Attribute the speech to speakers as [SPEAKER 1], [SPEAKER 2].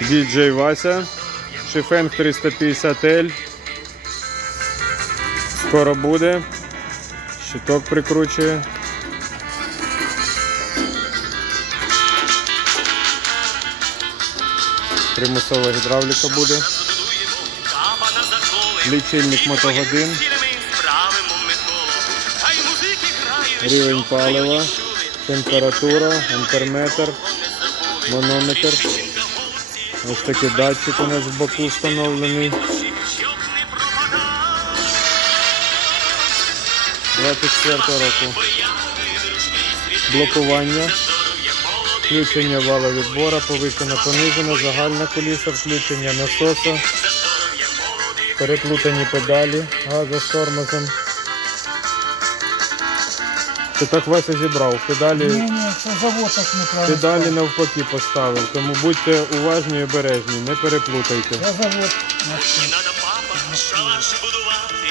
[SPEAKER 1] DJ Вася, Шифенг 350L. Скоро буде. Щиток прикручує. Примусова гідравліка буде. Лічильник мотогодин. Рівень палива, температура, амперметр, манометр. Ось такий датчик у нас в боку встановлений. 24 року. Блокування. Включення валовідбора, повишена понижена, загальна коліса, включення насоса, переплутані педалі газа з тормозом. Це так Вася зібрав. Педалі,
[SPEAKER 2] Ні, ні, це завод так неправильно.
[SPEAKER 1] педалі навпаки поставив, тому будьте уважні і обережні, не переплутайте.
[SPEAKER 2] Це завод. на все.
[SPEAKER 3] Надо папа шалаш будувати.